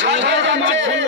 পাচ্ছি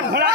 घोड़ा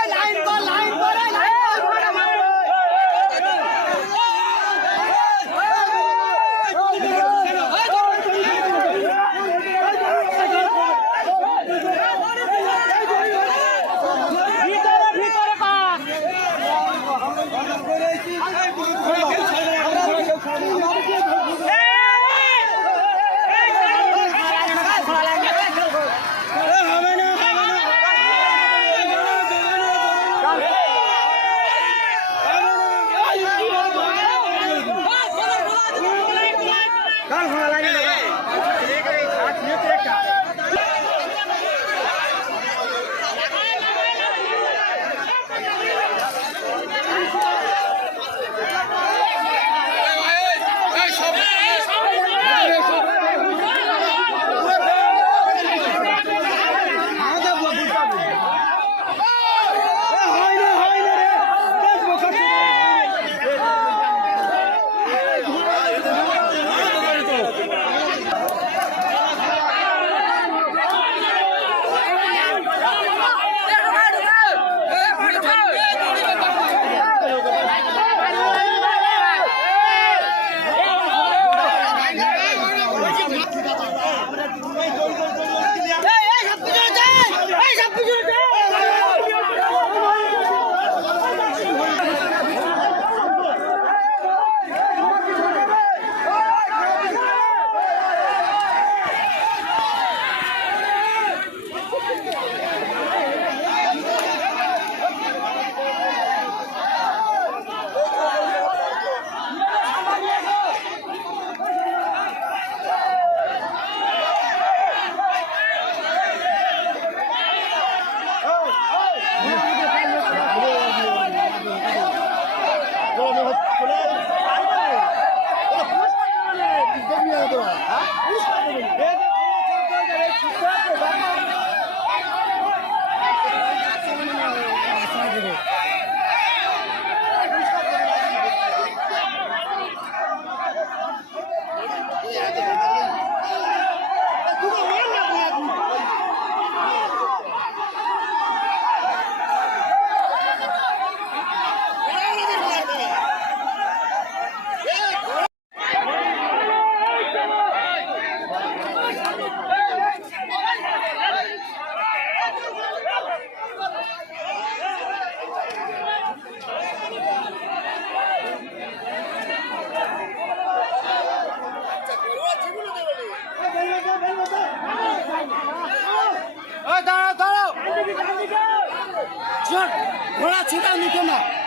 知道你的。嘛